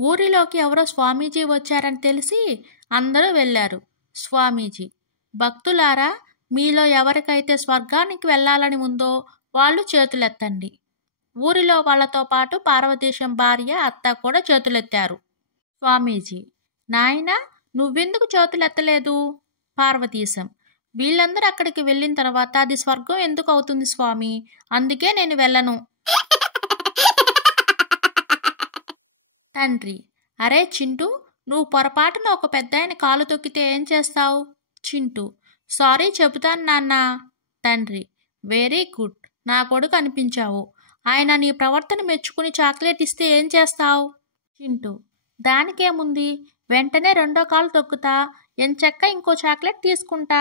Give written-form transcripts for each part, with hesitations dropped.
ఊరిలోకి ఎవరో స్వామీజీ వచ్చారని తెలిసి అందరూ వెళ్ళారు. స్వామీజీ: భక్తులారా, మీలో ఎవరికైతే స్వర్గానికి వెళ్ళాలని ఉందో వాళ్ళు చేతులెత్తండి. ఊరిలో వాళ్లతో పాటు పార్వతీశం భార్య, అత్త కూడా చేతులెత్తారు. స్వామీజీ: నాయనా, నువ్వెందుకు చేతులెత్తలేదు? పార్వతీశం: వీళ్ళందరూ అక్కడికి వెళ్ళిన తర్వాత అది స్వర్గం ఎందుకు అవుతుంది స్వామి? అందుకే నేను వెళ్ళను. తండ్రి: అరే చింటూ, నువ్వు పొరపాటున ఒక పెద్దాయన కాలు తొక్కితే ఏం చేస్తావు? చింటూ: సారీ చెబుతాను నాన్న. తండ్రి: వెరీ గుడ్, నా కొడుకు అనిపించావు. ఆయన నీ ప్రవర్తన మెచ్చుకుని చాక్లెట్ ఇస్తే ఏం చేస్తావు? చింటూ: దానికేముంది, వెంటనే రెండో కాలు తొక్కుతా, ఎంచక్క ఇంకో చాక్లెట్ తీసుకుంటా.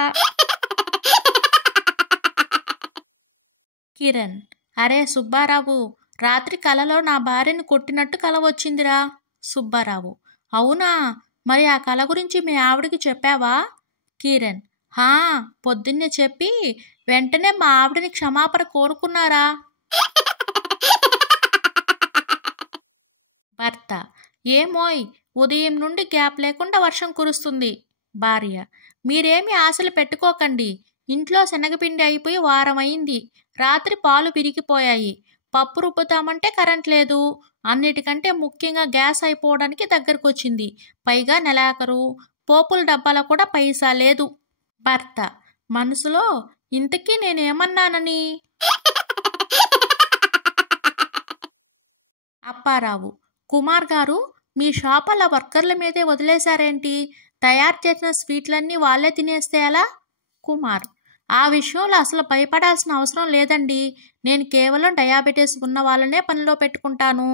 కిరణ్: అరే సుబ్బారావు, రాత్రి కలలో నా భార్యను కొట్టినట్టు కల వచ్చిందిరా. సుబ్బారావు: అవునా, మరి ఆ కల గురించి మీ ఆవిడికి చెప్పావా? కిరణ్: హా, పొద్దున్నే చెప్పి వెంటనే మా ఆవిడని క్షమాపణ కోరుకున్నారా. భర్త: ఏమోయ్, ఉదయం నుండి గ్యాప్ లేకుండా వర్షం కురుస్తుంది. భార్య: మీరేమి ఆశలు పెట్టుకోకండి. ఇంట్లో శనగపిండి అయిపోయి వారం అయింది. రాత్రి పాలు విరిగిపోయాయి. పప్పు రుబ్బుతామంటే కరెంట్ లేదు. అన్నిటికంటే ముఖ్యంగా గ్యాస్ అయిపోవడానికి దగ్గరకొచ్చింది. పైగా నెలాఖరు, పోపుల డబ్బాలో కూడా పైసా లేదు. భర్త మనసులో: ఇంతకీ నేనేమన్నానని? అప్పారావు: కుమార్ గారు, మీ షాప్ అలా వర్కర్ల మీదే వదిలేశారేంటి? తయారు చేసిన స్వీట్లన్నీ వాళ్ళే తినేస్తే ఎలా? కుమార్: ఆ విషయంలో అసలు భయపడాల్సిన అవసరం లేదండి. నేను కేవలం డయాబెటీస్ ఉన్న వాళ్ళనే పనిలో పెట్టుకుంటాను.